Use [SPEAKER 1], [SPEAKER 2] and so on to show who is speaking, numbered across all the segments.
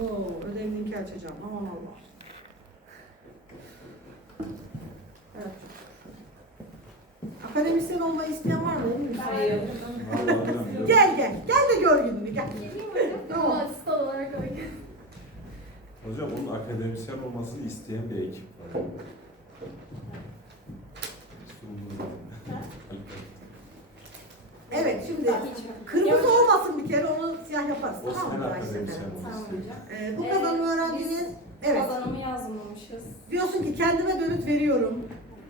[SPEAKER 1] Oo, ödev linki açacağım. Aman Allah. Evet. Akademisyen olmayı isteyen var mı? Emin misin? Gel gel. Gel de gör gününü gel.
[SPEAKER 2] Geleyim hocam.
[SPEAKER 1] Tamam.
[SPEAKER 2] Ama asistan olarak öyle.
[SPEAKER 3] Hocam onun akademisyen olmasını isteyen bir ekip var.
[SPEAKER 1] Evet şimdi kırmızı olmasın bir kere onu siyah yaparız.
[SPEAKER 3] O
[SPEAKER 1] Tamam mı? Ayşe?
[SPEAKER 2] Tamam hocam.
[SPEAKER 1] Ee, bu
[SPEAKER 2] Ee,
[SPEAKER 1] kazanım öğrencinin evet
[SPEAKER 2] Kazanımı yazmamışız.
[SPEAKER 1] diyorsun ki kendime dönüt veriyorum.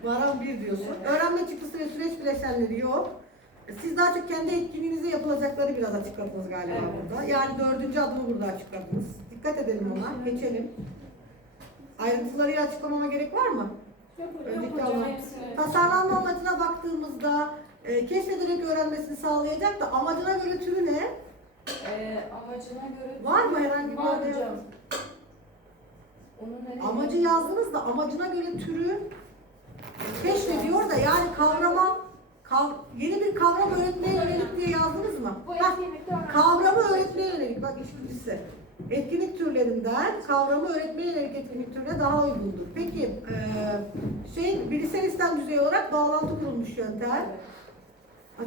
[SPEAKER 1] Varan bir diyorsun. Öğrenme çıktısı ve süreç bileşenleri yok. Siz daha çok kendi etkinliğinize yapılacakları biraz açıkladınız galiba
[SPEAKER 2] Evet.
[SPEAKER 1] burada. Yani dördüncü adımı burada açıkladınız. Dikkat edelim ona. Geçelim. Ayrıntıları açıklamama gerek var mı?
[SPEAKER 2] Yok,
[SPEAKER 1] Önceki
[SPEAKER 2] yok hocam
[SPEAKER 1] alan.
[SPEAKER 2] hepsini.
[SPEAKER 1] Tasarlanma amacına baktığımızda e, keşfederek öğrenmesini sağlayacak da amacına göre türü ne?
[SPEAKER 2] Ee, amacına göre...
[SPEAKER 1] Var mı herhangi bir
[SPEAKER 2] Var
[SPEAKER 1] örneği?
[SPEAKER 2] hocam. Onu nereye...
[SPEAKER 1] Amacı yazdınız da amacına göre türü keşfediyor da yani kavrama kav, yeni bir kavram öğretmeye yönelik diye yazdınız mı?
[SPEAKER 2] Bu
[SPEAKER 1] Hah,
[SPEAKER 2] etkinlikte öğrenci-
[SPEAKER 1] kavramı öğretmeye yönelik bak ikincisi. Etkinlik türlerinden kavramı öğretmeye yönelik etkinlik türüne daha uygundur. Peki e, şey bilişsel istem düzeyi olarak bağlantı kurulmuş yöntem.
[SPEAKER 2] Evet.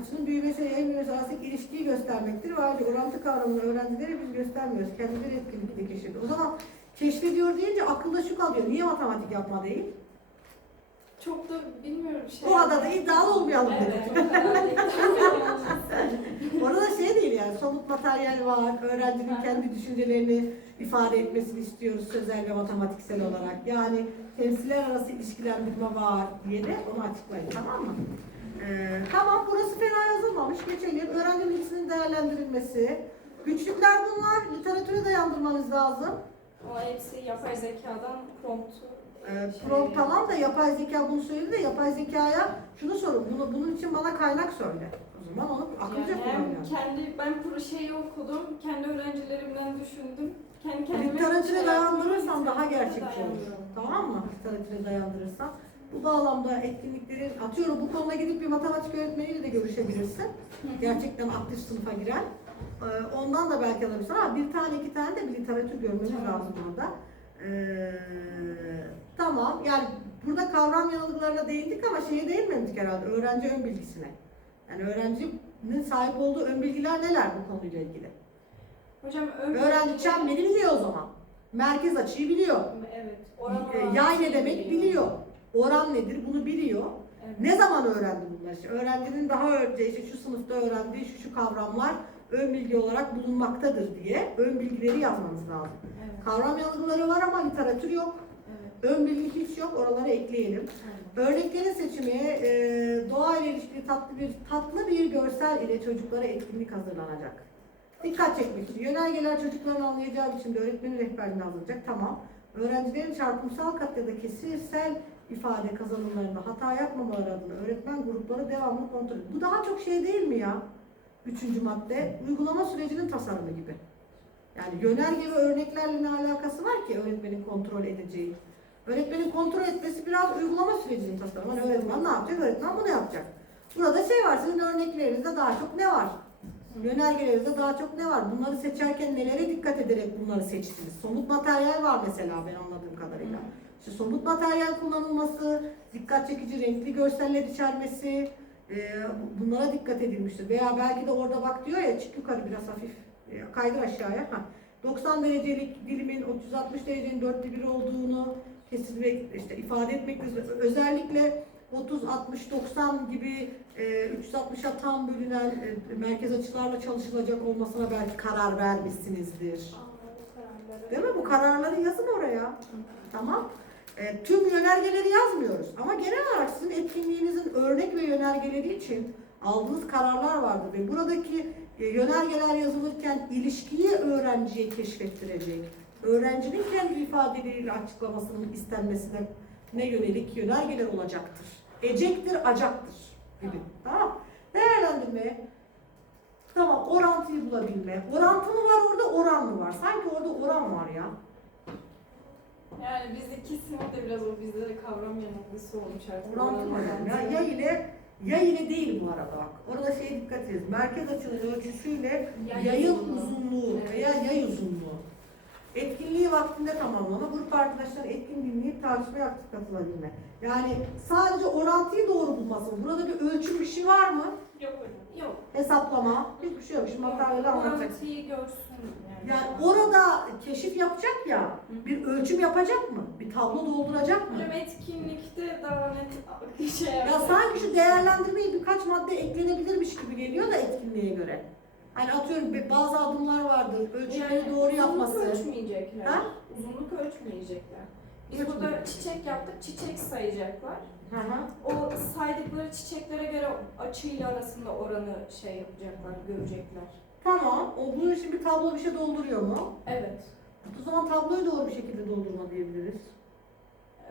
[SPEAKER 1] Açının büyümesi ile yayın büyümesi arasındaki ilişkiyi göstermektir. Ve ayrıca orantı kavramını öğrencilere biz göstermiyoruz. Kendileri etkinlikte keşfediyor. O zaman keşfediyor deyince akılda şu kalıyor. Niye matematik yapma değil?
[SPEAKER 2] Çok da bilmiyorum şey.
[SPEAKER 1] O kadar da iddialı olmayalım dedik.
[SPEAKER 2] Evet. olmasın.
[SPEAKER 1] Orada şey değil yani somut materyal var. Öğrencinin kendi düşüncelerini ifade etmesini istiyoruz sözel ve matematiksel olarak. Yani temsiller arası ilişkilendirme var diye de onu açıklayın tamam mı? Ee, tamam burası fena yazılmamış. Geçelim. Öğrenci bilgisinin değerlendirilmesi. Güçlükler bunlar. Literatüre dayandırmanız lazım.
[SPEAKER 2] Ama hepsi yapay zekadan promptu.
[SPEAKER 1] Ee,
[SPEAKER 2] şey-
[SPEAKER 1] prompt tamam da yapay zeka bunu söyledi de yapay zekaya şunu sorun. Bunu, bunun için bana kaynak söyle. O zaman onu akılcı
[SPEAKER 2] Yani hem
[SPEAKER 1] kullanacağım.
[SPEAKER 2] kendi, ben projeyi okudum, kendi öğrencilerimden düşündüm. Kendi kendime
[SPEAKER 1] Literatüre dayandırırsam daha gerçekçi olur. Tamam mı? Literatüre dayandırırsam. Bu bağlamda etkinliklerin, atıyorum bu konuda gidip bir matematik öğretmeniyle de görüşebilirsin. Gerçekten aktif sınıfa giren. Ee, Ondan da belki alabilirsin ama bir tane iki tane de bir literatür görmemiz
[SPEAKER 2] Tamam.
[SPEAKER 1] lazım orada. Ee, tamam yani burada kavram yanılgılarına değindik ama şeye değinmedik herhalde öğrenci ön bilgisine. Yani öğrencinin sahip olduğu ön bilgiler neler bu konuyla ilgili?
[SPEAKER 2] Hocam ön
[SPEAKER 1] Öğrenci çemberi biliyor o zaman. Merkez açıyı biliyor.
[SPEAKER 2] Evet. oran
[SPEAKER 1] E,
[SPEAKER 2] orantıyı
[SPEAKER 1] Yay ne demek
[SPEAKER 2] biliyor.
[SPEAKER 1] biliyor. Oran nedir bunu biliyor.
[SPEAKER 2] Evet.
[SPEAKER 1] Ne zaman öğrendi bunları? İşte öğrencinin daha önce işte şu sınıfta öğrendiği şu şu kavramlar ön bilgi olarak bulunmaktadır diye ön bilgileri yazmanız lazım.
[SPEAKER 2] Evet.
[SPEAKER 1] Kavram yanılgıları var ama literatür yok.
[SPEAKER 2] Evet.
[SPEAKER 1] Ön bilgi hiç yok. Oraları ekleyelim.
[SPEAKER 2] evet.
[SPEAKER 1] Örneklerin seçimi e, doğa ile ilişkili tatlı bir tatlı bir görsel ile çocuklara etkinlik hazırlanacak. Dikkat çekmek için. Yönergeler çocukların anlayacağı biçimde öğretmenin rehberliğine alınacak. Tamam. Öğrencilerin çarpımsal kat ya da kesirsel ifade kazanımlarında hata yapmamaları adına öğretmen grupları devamlı kontrol ediyor. Bu daha çok şey değil mi ya? Üçüncü madde. Uygulama sürecinin tasarımı gibi. Yani yönerge ve örneklerle ne alakası var ki öğretmenin kontrol edeceği? Öğretmenin kontrol etmesi biraz uygulama sürecinin tasarımı. Hani öğretmen ne yapacak? Öğretmen bunu yapacak. Burada şey var, sizin örneklerinizde daha çok ne var? Yönergelerinizde daha çok ne var? Bunları seçerken nelere dikkat ederek bunları seçtiniz? Somut materyal var mesela ben anladığım kadarıyla. İşte somut materyal kullanılması, dikkat çekici renkli görseller içermesi, e, bunlara dikkat edilmiştir. Veya belki de orada bak diyor ya çık yukarı biraz hafif, e, kaydır aşağıya. Ha. 90 derecelik dilimin 360 derecenin dörtte biri olduğunu kesinlikle işte ifade etmektedir. Özellikle 30, 60, 90 gibi e, 360'a tam bölünen e, merkez açılarla çalışılacak olmasına belki karar vermişsinizdir. Değil mi? Bu kararları yazın oraya. Tamam. E, tüm yönergeleri yazmıyoruz. Ama genel olarak sizin etkinliğinizin örnek ve yönergeleri için aldığınız kararlar vardır. Ve buradaki e, yönergeler yazılırken ilişkiyi öğrenciye keşfettirecek, öğrencinin kendi ifadeleriyle açıklamasının istenmesine ne yönelik yönergeler olacaktır. Ecektir, acaktır gibi. Tamam. Değerlendirme. Tamam, orantıyı bulabilme. Orantı mı var orada, oran mı var? Sanki orada oran var ya.
[SPEAKER 2] Yani biz ikisini de biraz o bizde de kavram yanılgısı olmuş artık.
[SPEAKER 1] Orantı mı? Ya, ya ile ya ile değil bu arada bak. Orada şeye dikkat edin. Merkez açının ölçüsüyle
[SPEAKER 2] Yay
[SPEAKER 1] yayın
[SPEAKER 2] uzunluğu.
[SPEAKER 1] uzunluğu
[SPEAKER 2] Evet.
[SPEAKER 1] veya yay uzunluğu. Et, vaktinde tamamlama, grup arkadaşların etkin dinleyip tartışmaya aktif katılabilme. Yani sadece orantıyı doğru bulması. Burada bir ölçüm bir şey var mı?
[SPEAKER 2] Yok hocam. Yok.
[SPEAKER 1] Hesaplama, hiçbir şey yok. Şimdi materyali anlatacak.
[SPEAKER 2] Orantıyı görsün. Yani,
[SPEAKER 1] Yani orada keşif yapacak ya, bir ölçüm yapacak mı? Bir tablo dolduracak mı?
[SPEAKER 2] Hocam etkinlikte daha net şey
[SPEAKER 1] Ya sanki şu değerlendirmeye birkaç madde eklenebilirmiş gibi geliyor da etkinliğe göre. Hani atıyorum bazı adımlar vardır, ölçümleri doğru
[SPEAKER 2] uzunluk
[SPEAKER 1] yapması.
[SPEAKER 2] ölçmeyecekler.
[SPEAKER 1] Ha?
[SPEAKER 2] Uzunluk ölçmeyecekler. Biz burada çiçek yaptık, çiçek sayacaklar.
[SPEAKER 1] Hı hı.
[SPEAKER 2] O saydıkları çiçeklere göre açıyla arasında oranı şey yapacaklar, görecekler.
[SPEAKER 1] Tamam, o bunun için bir tablo bir şey dolduruyor mu?
[SPEAKER 2] Evet.
[SPEAKER 1] O zaman tabloyu doğru bir şekilde doldurma diyebiliriz.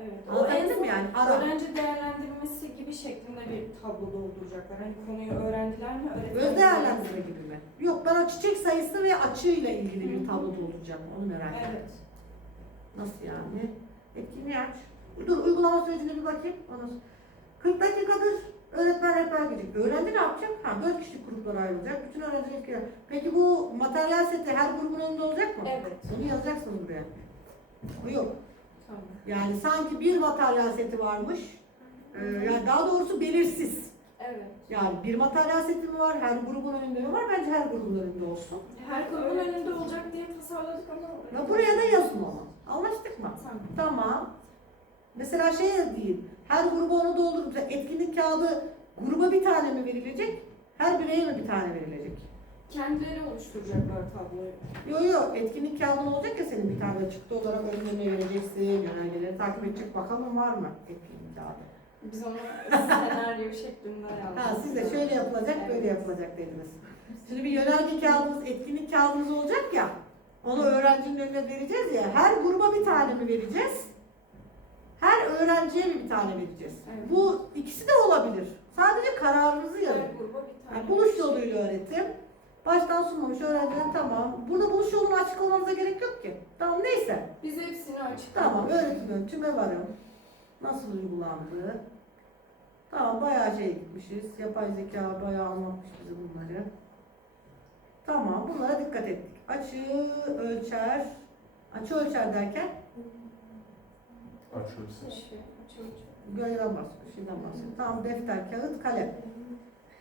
[SPEAKER 2] Evet. O
[SPEAKER 1] Anlatabildim mi yani? Ara.
[SPEAKER 2] öğrenci değerlendirmesi gibi şeklinde bir tablo dolduracaklar. Hani konuyu öğrendiler mi? Öğretmenler
[SPEAKER 1] Öz değerlendirme gibi mi? Yok, ben o çiçek sayısı ve açıyla ilgili bir tablo dolduracağım. Onu merak ettim.
[SPEAKER 2] Evet.
[SPEAKER 1] Nasıl yani? Etkinliği aç. Dur uygulama sürecine bir bakayım. Ondan sonra. 40 dakikadır öğretmen rehber gidecek. Öğrenci ne yapacak? Ha 4 kişilik gruplara ayrılacak. Bütün öğrenciler. Peki bu materyal seti her grubun önünde olacak mı?
[SPEAKER 2] Evet.
[SPEAKER 1] Onu yazacaksınız buraya. O yok. Yani sanki bir materyal seti varmış. Ee, yani daha doğrusu belirsiz.
[SPEAKER 2] Evet.
[SPEAKER 1] Yani bir materyal seti mi var? Her grubun önünde mi var? Bence her grubun önünde olsun.
[SPEAKER 2] Her grubun önünde olacak diye tasarladık ama.
[SPEAKER 1] Ya buraya da yazın onu. Anlaştık mı?
[SPEAKER 2] Tamam.
[SPEAKER 1] Tamam. Mesela şey değil. Her gruba onu doldurup etkinlik kağıdı gruba bir tane mi verilecek? Her bireye mi bir tane verilecek?
[SPEAKER 2] Kendileri oluşturacaklar tabloyu.
[SPEAKER 1] Yok yok etkinlik kağıdın olacak ya senin bir tane çıktı olarak önüne vereceksin, yönergeleri takip edecek bakalım var mı etkinlik kağıdı?
[SPEAKER 2] Biz onu senaryo şeklinde yazdık.
[SPEAKER 1] Ha siz de şöyle yapılacak, böyle yapılacak dediniz. Şimdi bir yönerge kağıdınız, etkinlik kağıdınız olacak ya, onu öğrencinin önüne vereceğiz ya, her gruba bir tane mi vereceğiz? Her öğrenciye mi bir tane vereceğiz?
[SPEAKER 2] Evet.
[SPEAKER 1] Bu ikisi de olabilir. Sadece kararınızı yazın.
[SPEAKER 2] Her gruba bir tane.
[SPEAKER 1] Yani buluş yoluyla öğretim. Baştan sunmamış öğrencilerin tamam. Burada buluş yolunu açık olmanıza gerek yok ki. Tamam neyse.
[SPEAKER 2] Biz hepsini açık.
[SPEAKER 1] Tamam öğretim yöntüme varım. Nasıl uygulandı? Tamam bayağı şey gitmişiz. Yapay zeka bayağı anlatmış bize bunları. Tamam bunlara dikkat ettik. Açı ölçer. Açı ölçer derken
[SPEAKER 3] Açıyorsun.
[SPEAKER 2] Açı, açı, açı.
[SPEAKER 1] gölgeden bahsediyor. Şeyden bahsediyor. Tamam defter, kağıt, kalem.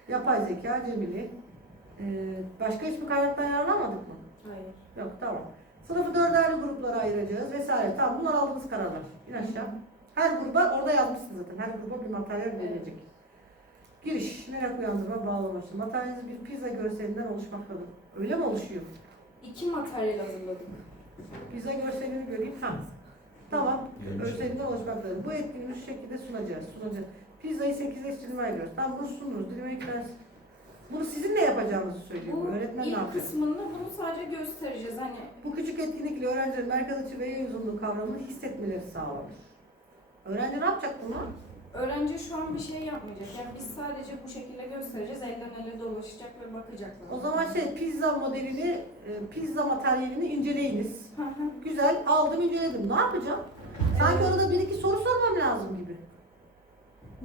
[SPEAKER 1] Yapay zeka, Cemili. Ee, başka hiçbir kaynaktan yararlanmadık mı?
[SPEAKER 2] Hayır.
[SPEAKER 1] Yok tamam. Sınıfı dörderli gruplara ayıracağız vesaire. Tamam bunlar aldığımız kararlar. İn aşağı. Her gruba orada yazmışsın zaten. Her gruba bir materyal verilecek. Giriş, merak uyandırma, bağlaması. Materyaliniz bir pizza görselinden oluşmaktadır. Öyle mi oluşuyor?
[SPEAKER 2] İki materyal hazırladık.
[SPEAKER 1] Pizza görselini göreyim. Ha. Tamam. Görselinden oluşmaktadır. Bu etkinliği şu şekilde sunacağız. Sunacağız. Pizzayı 8'e dilime ayırıyoruz. Tamam bunu sunuruz. Dilime eklersin. Bunu sizinle yapacağınızı söylüyor.
[SPEAKER 2] Bu
[SPEAKER 1] Öğretmen ne
[SPEAKER 2] ilk
[SPEAKER 1] yapacak?
[SPEAKER 2] kısmında bunu sadece göstereceğiz. Hani
[SPEAKER 1] Bu küçük etkinlikle öğrencilerin merkez açı ve yön uzunluğu kavramını hissetmeleri sağlanır. Öğrenci ne yapacak bunu?
[SPEAKER 2] öğrenci şu an bir şey yapmayacak. Yani biz sadece bu şekilde göstereceğiz. Elden ele dolaşacak ve bakacaklar.
[SPEAKER 1] O zaman şey pizza modelini, e, pizza materyalini inceleyiniz.
[SPEAKER 2] Hı hı.
[SPEAKER 1] Güzel aldım inceledim. Ne yapacağım? Sanki orada bir iki soru sormam lazım gibi.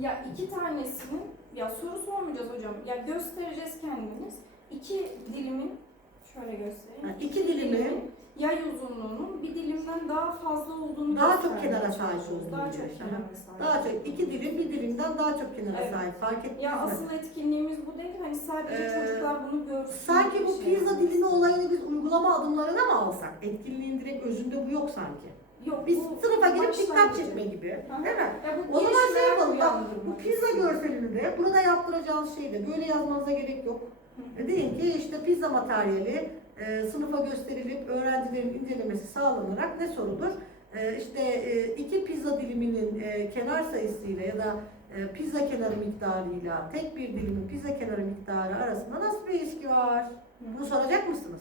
[SPEAKER 2] Ya iki tanesinin, ya soru sormayacağız hocam. Ya göstereceğiz kendimiz. İki dilimin, şöyle göstereyim.
[SPEAKER 1] Ha, iki dilimin
[SPEAKER 2] yay uzunluğunun bir dilimden daha fazla olduğunu
[SPEAKER 1] Daha çok kenara sahip olduğunu
[SPEAKER 2] Daha çok kenara sahip.
[SPEAKER 1] daha çok iki dilim bir dilimden daha çok kenara
[SPEAKER 2] Evet.
[SPEAKER 1] sahip. Fark ettiniz
[SPEAKER 2] Ya asıl etkinliğimiz bu değil. Hani sadece
[SPEAKER 1] Ee,
[SPEAKER 2] çocuklar bunu görsün.
[SPEAKER 1] Sanki bu
[SPEAKER 2] şey.
[SPEAKER 1] pizza dilimi olayını biz uygulama adımlarına mı alsak? Etkinliğin direkt özünde bu yok sanki.
[SPEAKER 2] Yok,
[SPEAKER 1] Biz
[SPEAKER 2] bu
[SPEAKER 1] sınıfa girip dikkat çekme gibi.
[SPEAKER 2] Hı.
[SPEAKER 1] Değil mi?
[SPEAKER 2] Ya bu
[SPEAKER 1] O zaman şey yapalım bak bu pizza
[SPEAKER 2] istiyor.
[SPEAKER 1] görselini de burada yaptıracağınız şey de böyle yazmanıza gerek yok.
[SPEAKER 2] Hı.
[SPEAKER 1] E, Deyin ki işte pizza materyali e, sınıfa gösterilip öğrencilerin incelemesi sağlanarak ne sorulur? E, işte e, iki pizza diliminin e, kenar sayısıyla ya da e, pizza kenarı miktarıyla tek bir dilimin pizza kenarı miktarı arasında nasıl bir ilişki var? Bunu soracak mısınız?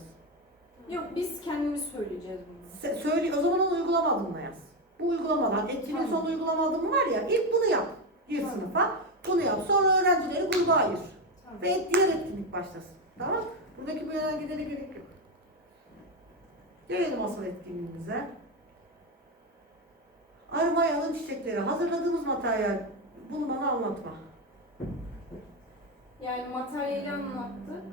[SPEAKER 2] Yok biz kendimiz söyleyeceğiz bunu.
[SPEAKER 1] Se- Söyle, o zaman onu uygulama adımına yaz. Bu uygulamadan, etkinliğin
[SPEAKER 2] Tamam.
[SPEAKER 1] son uygulama adımı var ya, ilk bunu yap. Gir
[SPEAKER 2] Tamam.
[SPEAKER 1] sınıfa, bunu yap. Sonra öğrencileri gruba ayır.
[SPEAKER 2] Tamam.
[SPEAKER 1] Ve diğer etkinlik başlasın. Tamam Buradaki bu yönergelere gerek yok. Gelelim asıl etkinliğimize. Arma yalın çiçekleri. Hazırladığımız materyal. Bunu bana anlatma.
[SPEAKER 2] Yani materyali anlattık.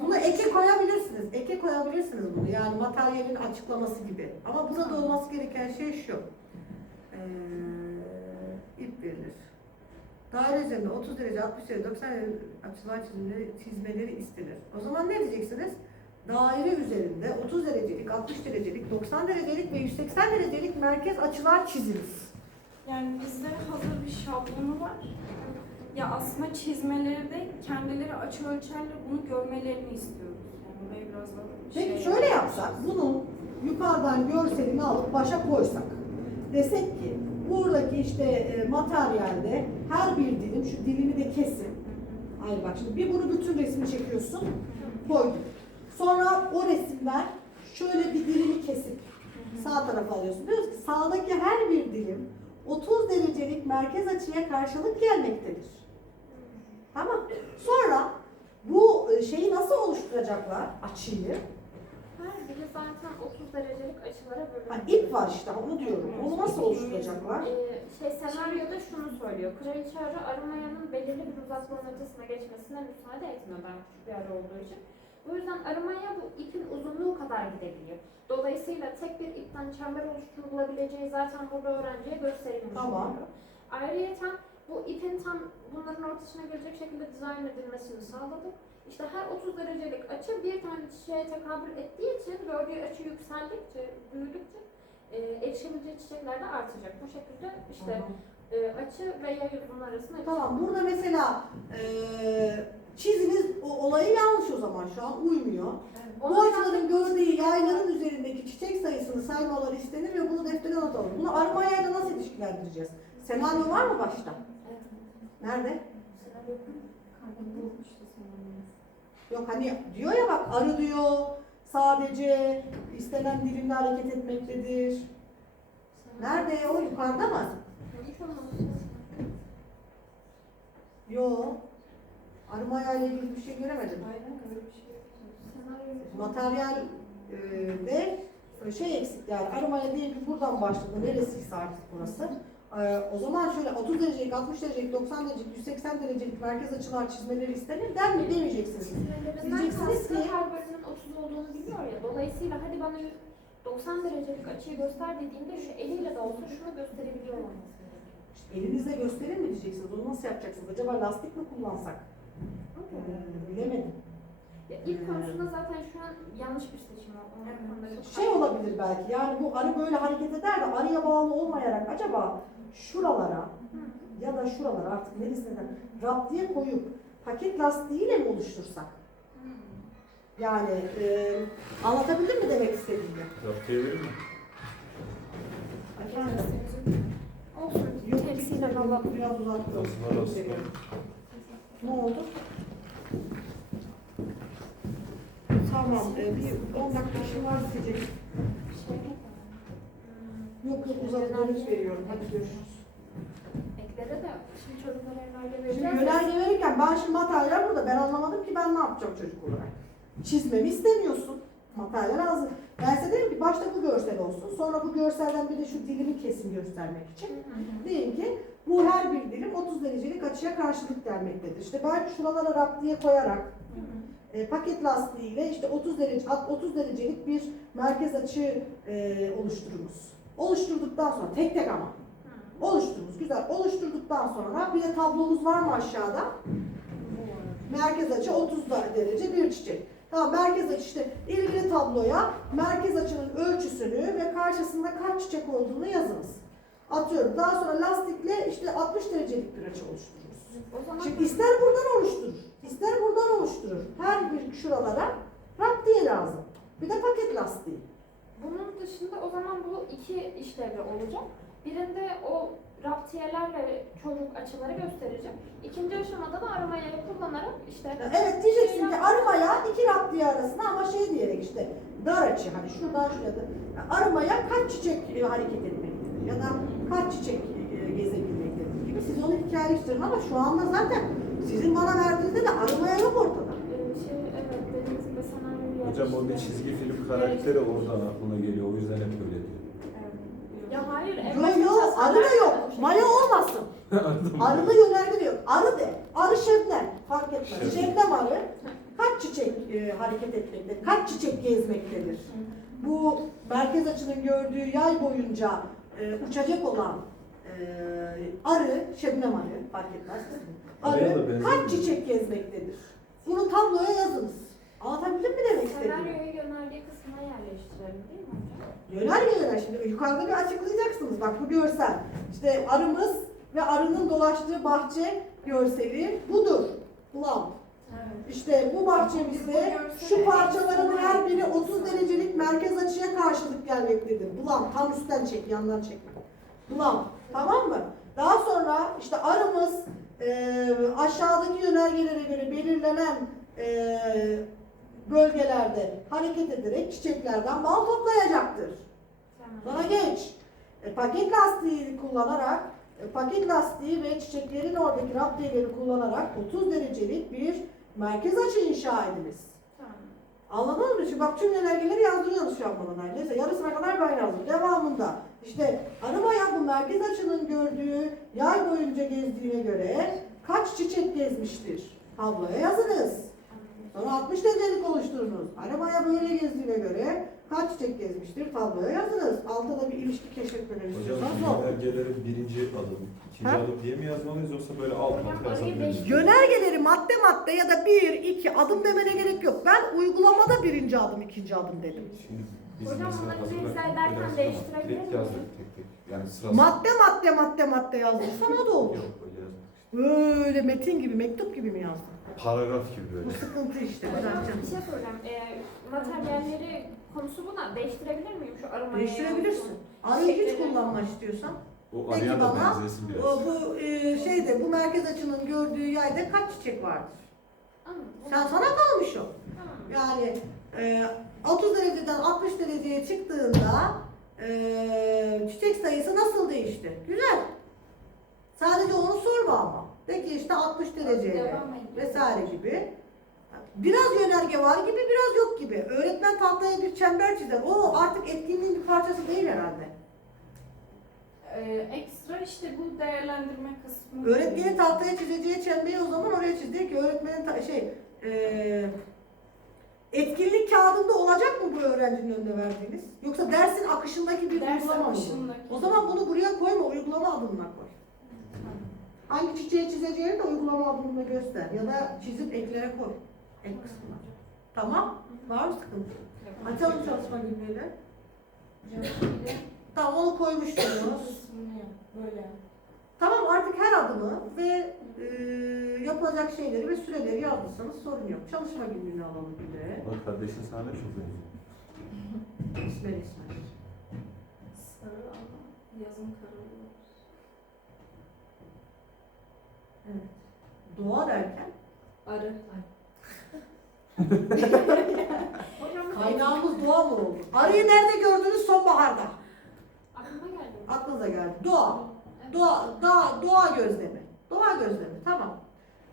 [SPEAKER 1] Buna eke koyabilirsiniz. Eke koyabilirsiniz bunu. Yani materyalin açıklaması gibi. Ama burada da olması gereken şey şu. Ee, ip verilir. Daire üzerinde 30 derece, 60 derece, 90 derece açılar çizimleri, çizmeleri istenir. O zaman ne diyeceksiniz? Daire üzerinde 30 derecelik, 60 derecelik, 90 derecelik ve 180 derecelik merkez açılar çiziniz.
[SPEAKER 2] Yani bizde hazır bir şablonu var. Ya aslında çizmeleri de kendileri açı ölçerle bunu görmelerini istiyoruz. Yani buraya biraz daha
[SPEAKER 1] Peki
[SPEAKER 2] şey-
[SPEAKER 1] şöyle yapsak, bunu yukarıdan görselini alıp başa koysak. Desek ki buradaki işte e, materyalde her bir dilim, şu dilimi de kesin. Hayır bak şimdi bir bunu bütün resmi çekiyorsun, koydun. Sonra o resimden şöyle bir dilimi kesip sağ tarafa alıyorsun. Diyoruz ki sağdaki her bir dilim 30 derecelik merkez açıya karşılık gelmektedir. Tamam. Sonra bu e, şeyi nasıl oluşturacaklar açıyı?
[SPEAKER 4] Her biri zaten 30 derecelik açılara bölünüyor.
[SPEAKER 1] Ha, ip var işte onu diyorum. Onu nasıl oluşturacaklar?
[SPEAKER 4] Ee, şey senaryoda şunu söylüyor. Kraliçe arı arımayanın belirli bir uzaklığın ötesine geçmesine müsaade etmiyor ben küçük bir arı olduğu için. Bu yüzden arımaya bu ipin uzunluğu kadar gidebiliyor. Dolayısıyla tek bir ipten çember oluşturulabileceği zaten burada öğrenciye gösterilmiş
[SPEAKER 1] Tamam.
[SPEAKER 4] oluyor. Ayrıyeten bu ipin tam bunların ortasına gelecek şekilde dizayn edilmesini sağladık. İşte her 30 derecelik açı bir tane çiçeğe tekabül ettiği için gördüğü açı yükseldikçe, büyüdükçe e, erişebileceği çiçekler de artacak. Bu şekilde işte e, açı ve yay uzunluğu arasında
[SPEAKER 1] Tamam burada mesela e, çiziniz o olayı yanlış o zaman şu an uymuyor. Bu açıların gördüğü yayların üzerindeki çiçek sayısını saymaları istenir ve bunu deftere not alın. Bunu armayayla nasıl ilişkilendireceğiz? Senaryo var mı başta? Nerede? Yok hani diyor ya bak arı diyor sadece istenen dilimle hareket etmektedir. Nerede o yukarıda mı? Yok. Armaya ile ilgili bir şey göremedim.
[SPEAKER 2] Aynen öyle bir şey.
[SPEAKER 1] Materyal e, de şey eksik yani armaya değil bir buradan başladı. Neresiyse artık burası. E, o zaman şöyle 30 derecelik, 60 derecelik, 90 derecelik, 180 derecelik merkez açılar çizmeleri istenir der mi demeyeceksiniz. Diyeceksiniz ki-
[SPEAKER 4] her birinin 30 olduğunu biliyor ya. Dolayısıyla hadi bana 90 derecelik açıyı göster dediğinde şu eliyle de olsa şunu gösterebiliyor gerekiyor.
[SPEAKER 1] İşte elinizle gösterir mi diyeceksiniz. Onu nasıl yapacaksınız? Acaba lastik mi kullansak? E, bilemedim.
[SPEAKER 4] Ya ilk konusunda zaten şu an yanlış bir seçim var.
[SPEAKER 1] Şey olabilir belki yani bu arı böyle hareket eder de arıya bağlı olmayarak acaba şuralara ya da şuralara artık neresinden raptiye koyup paket lastiğiyle mi oluştursak? Yani e, anlatabildim mi demek istediğimi?
[SPEAKER 3] Raptiye verir mi?
[SPEAKER 1] Efendim?
[SPEAKER 4] Olsun.
[SPEAKER 1] Yok,
[SPEAKER 4] Tepsiyle alalım.
[SPEAKER 1] Biraz uzattım.
[SPEAKER 3] Aslında aslında.
[SPEAKER 1] Ne oldu? Tamam, e, bir 10 dakika var bitecek. Yok yok dönüş veriyorum. Hadi görüşürüz.
[SPEAKER 4] Eklere de şimdi çocuklara
[SPEAKER 1] Şimdi
[SPEAKER 4] vereceğiz.
[SPEAKER 1] yönerge verirken ben şimdi materyal burada. Ben anlamadım ki ben ne yapacağım çocuk olarak. Çizmemi istemiyorsun. Materyal hazır. Ben size dedim ki başta bu görsel olsun. Sonra bu görselden bir de şu dilimi kesin göstermek için. Diyeyim ki bu her bir dilim 30 derecelik açıya karşılık gelmektedir. İşte ben şuralara raptiye koyarak e, paket lastiğiyle işte 30 derece 30 derecelik bir merkez açı e, oluştururuz. Oluşturduktan sonra tek tek ama oluştururuz. Güzel. Oluşturduktan sonra bir de tablomuz var mı aşağıda? Merkez açı 30 derece bir çiçek. Tamam merkez açı işte ilgili tabloya merkez açının ölçüsünü ve karşısında kaç çiçek olduğunu yazınız. Atıyorum. Daha sonra lastikle işte 60 derecelik bir açı oluştururuz. Şimdi ister buradan oluşturur, ister buradan oluşturur. Her bir şuralara raptiye lazım. Bir de paket lastiği.
[SPEAKER 4] Bunun dışında o zaman bu iki işlevli olacak. Birinde o raptiyelerle çocuk açıları gösterecek. İkinci aşamada da aramayı kullanarak işte
[SPEAKER 1] Evet diyeceksin ki arımaya iki raptiye arasında ama şey diyerek işte dar açı hani şuradan şuraya da ya arımaya kaç çiçek e, hareket etmektedir ya da kaç çiçek e, gezebilmektedir gibi siz onu hikayeleştirin ama şu anda zaten sizin bana verdiğinizde de arımaya yok ortada.
[SPEAKER 4] e, şey evet dediğiniz gibi senaryoyu
[SPEAKER 3] Hocam o bir çizgi film karakteri oradan aklına geliyor. O yüzden hep öyle diyor.
[SPEAKER 4] Ya hayır.
[SPEAKER 1] Yok yok arı da yok. Maya olmasın. Arıda yönerge de yok. Arı de. Arı şebnem. Fark etmez.
[SPEAKER 3] Şebnem.
[SPEAKER 1] Şebnem arı. kaç çiçek e, hareket etmektedir? Kaç çiçek gezmektedir? Bu merkez açının gördüğü yay boyunca e, uçacak olan e, arı, şebnem arı fark etmez. Arı kaç çiçek gezmektedir? Bunu tabloya yazınız. Anlatabildim mi demek istediğimi?
[SPEAKER 4] Senaryoyu yöneldiği kısmına yerleştirelim değil mi hocam?
[SPEAKER 1] Yönergeler şimdi yukarıda bir açıklayacaksınız. Bak bu görsel. İşte arımız ve arının dolaştığı bahçe görseli budur. Ulan. İşte bu bahçemizde şu parçaların her biri 30 derecelik merkez açıya karşılık gelmektedir. Bulam tam üstten çek, yandan çek. Bulam. Tamam mı? Daha sonra işte arımız e, aşağıdaki yönergelere göre belirlenen e, bölgelerde hareket ederek çiçeklerden bal toplayacaktır.
[SPEAKER 4] Tamam.
[SPEAKER 1] Sonra geç. E, paket lastiği kullanarak, e, paket lastiği ve çiçeklerin oradaki raptiyeleri kullanarak 30 derecelik bir merkez açı inşa ediniz.
[SPEAKER 4] Tamam.
[SPEAKER 1] Anladınız mı? Şimdi bak tüm yönergeleri yazdırıyorsunuz şu an bana neredeyse. Yarısına kadar ben yazdım. Devamında işte arabaya bu merkez açının gördüğü yay boyunca gezdiğine göre kaç çiçek gezmiştir? Tabloya yazınız. Sonra 60 derecelik oluşturunuz. Arabaya böyle gezdiğine göre kaç çiçek gezmiştir? Tabloya yazınız. Altta da bir ilişki keşfetmeleri
[SPEAKER 3] Hocam
[SPEAKER 1] istiyorsanız o.
[SPEAKER 3] yönergelerin birinci adım, ikinci
[SPEAKER 1] Ha?
[SPEAKER 3] adım diye mi yazmalıyız yoksa böyle alt
[SPEAKER 4] Hocam
[SPEAKER 3] alt
[SPEAKER 4] arayı
[SPEAKER 3] yazabilir miyiz?
[SPEAKER 1] Yönergeleri madde madde ya da bir, iki adım demene gerek yok. Ben uygulamada birinci adım, ikinci adım dedim.
[SPEAKER 3] Şimdi biz
[SPEAKER 4] Hocam
[SPEAKER 3] mesela
[SPEAKER 4] derken
[SPEAKER 3] öyle yazdık ama
[SPEAKER 4] değiştirebilir
[SPEAKER 3] Direkt
[SPEAKER 4] miyiz?
[SPEAKER 3] yazdık tek tek. Yani sırası
[SPEAKER 1] Madde madde madde madde yazdıysan o da olur.
[SPEAKER 3] yok öyle yazdık.
[SPEAKER 1] Böyle metin gibi, mektup gibi mi yazdın?
[SPEAKER 3] Paragraf gibi
[SPEAKER 1] Bu
[SPEAKER 3] böyle.
[SPEAKER 1] sıkıntı işte.
[SPEAKER 4] Hocam bir şey soracağım. Ee, materyalleri konusu buna değiştirebilir miyim şu aramaya?
[SPEAKER 1] Değiştirebilirsin. Arayı hiç kullanma istiyorsan.
[SPEAKER 3] O
[SPEAKER 1] Peki
[SPEAKER 3] arayan da
[SPEAKER 1] bana,
[SPEAKER 3] benzesin biraz.
[SPEAKER 1] O, bu e, şeyde, bu merkez açının gördüğü yayda kaç çiçek vardır?
[SPEAKER 4] Anladım.
[SPEAKER 1] Sen sana kalmış o.
[SPEAKER 4] Tamam.
[SPEAKER 1] Yani e, 30 dereceden 60 dereceye çıktığında e, çiçek sayısı nasıl değişti? Güzel. Sadece onu sorma ama. De ki işte 60 dereceyle vesaire gibi. Biraz yönerge var gibi biraz yok gibi. Öğretmen tahtaya bir çember çizer. O artık etkinliğin bir parçası değil herhalde.
[SPEAKER 2] Ee, ekstra işte bu değerlendirme kısmı.
[SPEAKER 1] Öğretmenin tahtaya çizeceği çemberi o zaman oraya çiz. De ki öğretmenin şey e, etkinlik kağıdında olacak mı bu öğrencinin önüne verdiğiniz? Yoksa dersin akışındaki bir
[SPEAKER 2] Ders
[SPEAKER 1] uygulama mı? O zaman bunu buraya koyma, uygulama adımına koy. Hangi çiçeği çizeceğini de uygulama adımına göster. Ya da çizip eklere koy. Ek kısmına. Tamam. Var mı sıkıntı? Açalım çalışma günlüğüyle. Tamam onu koymuşsunuz.
[SPEAKER 2] Böyle.
[SPEAKER 1] Tamam artık her adımı ve e, yapılacak şeyleri ve süreleri yazdıysanız sorun yok. Çalışma günlüğünü alalım bir de.
[SPEAKER 3] Bak kardeşin sana çok benziyor.
[SPEAKER 1] İsmail İsmail.
[SPEAKER 2] Sarı ama yazın kararıyor.
[SPEAKER 1] Evet. Doğa derken
[SPEAKER 2] Arı.
[SPEAKER 1] Kaynağımız doğa mı oldu? Arıyı nerede gördünüz sonbaharda?
[SPEAKER 4] aklıma geldi.
[SPEAKER 1] Aklınıza geldi. Doğa. Doğa, doğa, doğa gözlemi. Doğa gözlemi. Tamam.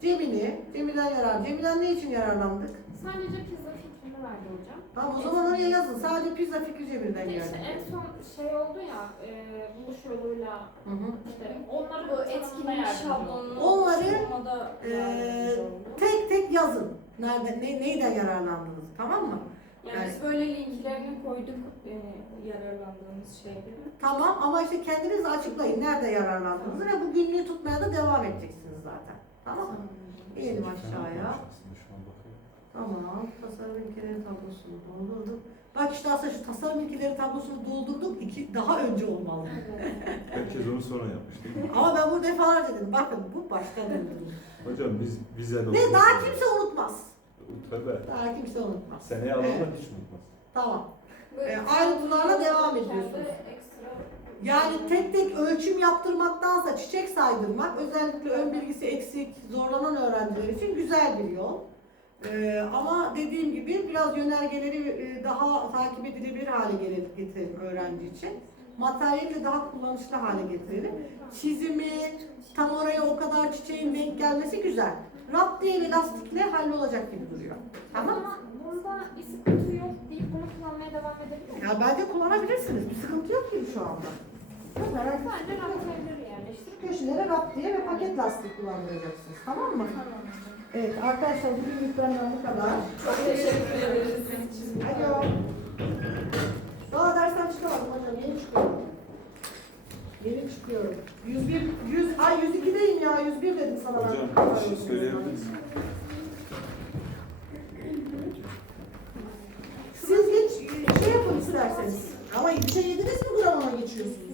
[SPEAKER 1] Cemil'i, Cemil'den yarar. Cemil'den ne için yararlandık?
[SPEAKER 4] Sadece pizza fikrini verdi hocam.
[SPEAKER 1] Tamam o zaman oraya yazın. Sadece pizza fikri Cemil'den
[SPEAKER 4] Bir de
[SPEAKER 1] geldi.
[SPEAKER 4] işte en son şey oldu ya, e, buluş yoluyla
[SPEAKER 1] Hı hı.
[SPEAKER 4] işte onları
[SPEAKER 2] Bu etkinlik şablonunu
[SPEAKER 1] Onları,
[SPEAKER 2] yardımcı oldu.
[SPEAKER 1] tek tek yazın. Nerede, ne, neyden yararlandınız? Tamam mı?
[SPEAKER 2] Yani biz böyle linklerini koyduk yani yararlandığımız şeyleri.
[SPEAKER 1] Tamam ama işte kendiniz açıklayın nerede yararlandınız ve bu günlüğü tutmaya da devam edeceksiniz zaten. Tamam mı? İnelim aşağıya. Tamam. Tasarım ilkeleri tablosunu doldurduk. Bak işte aslında şu tasarım ilkeleri tablosunu doldurduk. iki daha önce olmalı.
[SPEAKER 3] Herkes onu sonra yapmış değil mi?
[SPEAKER 1] Ama ben bunu defalarca dedim. Bakın bu baştan doldurulmuş.
[SPEAKER 3] Hocam biz bize de
[SPEAKER 1] Ve daha kimse unutmaz.
[SPEAKER 3] Tövbe.
[SPEAKER 1] Daha kimse unutmaz.
[SPEAKER 3] Seneye alanlar
[SPEAKER 1] Evet.
[SPEAKER 3] hiç unutmaz.
[SPEAKER 1] Tamam. Ee, ayrıntılarla devam ediyorsunuz.
[SPEAKER 2] ekstra-
[SPEAKER 1] Yani tek tek ölçüm yaptırmaktansa çiçek saydırmak özellikle ön bilgisi eksik, zorlanan öğrenciler için güzel bir yol. Ee, ama dediğim gibi biraz yönergeleri e, daha takip edilebilir hale getirelim öğrenci için. Materyali de daha kullanışlı hale getirelim. Çizimi, tam oraya o kadar çiçeğin denk gelmesi güzel. Raptiye ve lastikle hallolacak gibi duruyor. Tamam mı?
[SPEAKER 4] Ama bunda bir sıkıntı yok deyip bunu kullanmaya devam edebilir miyim?
[SPEAKER 1] Ya bence kullanabilirsiniz. Bir sıkıntı yok gibi şu anda. Çok merak etme.
[SPEAKER 4] Sadece raporları yerleştirip
[SPEAKER 1] köşelere rap diye ve paket lastik kullandıracaksınız. Tamam mı? Evet arkadaşlar bugün benden bu kadar.
[SPEAKER 2] Çok teşekkür ederiz.
[SPEAKER 1] Alo. Daha dersten çıkamadım hocam. Yeni çıkıyorum. Yeni çıkıyorum. 101, 100, ay 102'deyim ya. 101 dedim sana. ben.
[SPEAKER 3] Hocam bir şey söyleyebilir miyim?
[SPEAKER 1] Siz geç, şey yapın isterseniz. Ama bir şey yediniz mi gramına geçiyorsunuz?